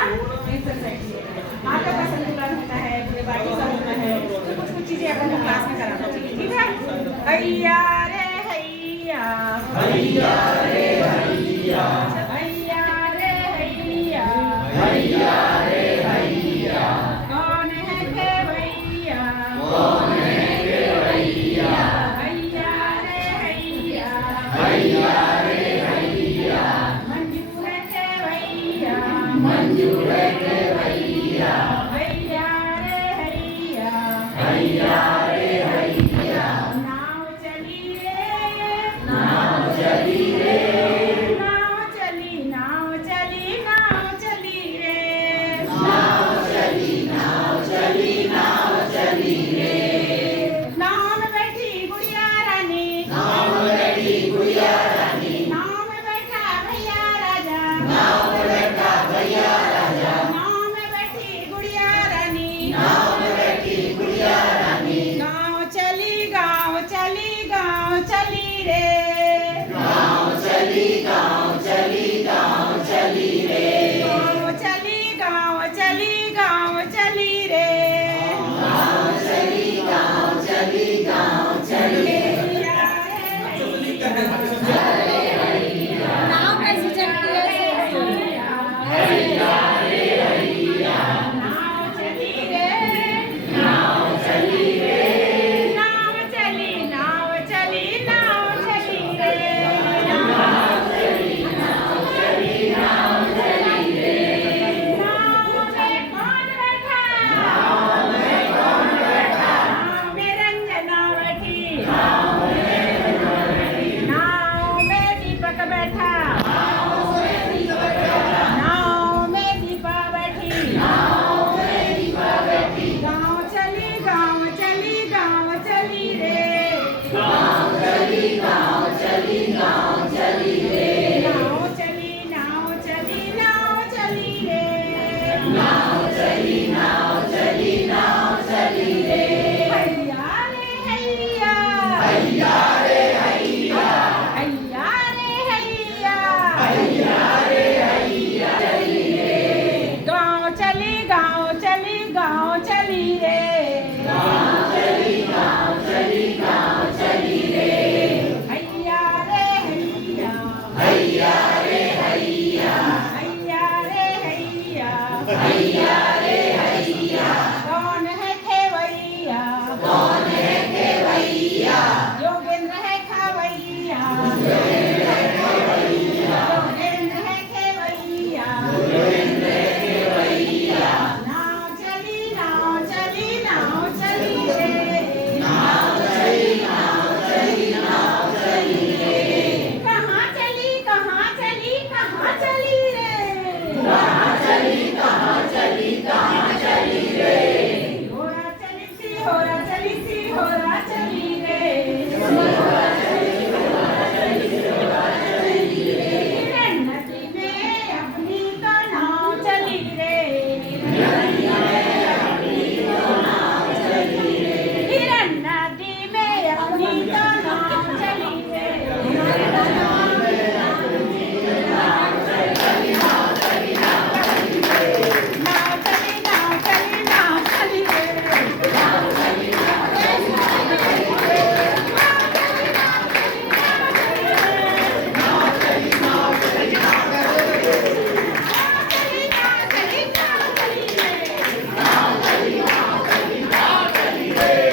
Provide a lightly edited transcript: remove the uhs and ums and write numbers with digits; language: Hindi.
एक्सरसाइज हाथों का संतुलन होता है, पूरे बॉडी का होता है, तो कुछ कुछ चीजें अपन को क्लास में कराना चाहिए, ठीक है। हैया रे हैया, हैया रे हैया, हैया रे हैया, हैया रे हैया, कौन है खेवैया, कौन है खेवैया, हैया रे हैया, हैया रे हैया, मंजू है खेवैया, मंजू है खेवैया, हैया रे हैया, हैया रे हैया, नाव चली रे, नाव चली रे, नाव चली नाव चली नाव चली रे, नाव चली नाव चली नाव चली रे, नाव में बैठी गुड़िया रानी, नाव में बैठी गुड़िया रानी, नाव में बैठा भैया राजा, नाव में बैठा भैया राजा, नाव में बैठी गुड़िया रानी, नाव में बैठी गुड़िया रानी, गाँव चली गाँव चली गाँव चली रे, गाँव चली गाँव चली गाँव चली रे, गाँव चली गाँव चली गाँव चली रे, गाँव चली गाँव चली गाँव चली रे, नाव कैसे चलती है? हैया रे हैया, नाव चली रे, नाव चली रे, नाव चली नाव चली नाव चली रे, नाव चली नाव चली नाव चली रे, नाव में कौन बैठा? नाव में कौन बैठा? नाव में रंजना बैठी, नाव में नाव में दीपक बैठा, नाव में दीपक बैठा, नाव में दीपा बैठी, नाव में दीपा बैठी, गाँव चली गाँव चली रे, गाँव चली गाँव चली गाँव चली रे, नाव चली नाव चली नाव चली रे, नाव चली नाव चली नाव चली रे, हैया रे हैया, हैया रे हैया, हैया रे हैया, हैया रे हैया चली रे, गाँव चली गाँव चली रे, गाँव चली गाँव चली गाँव चली रे, हैया रे हैया, हैया रे हैया, हैया रे हैया, हैया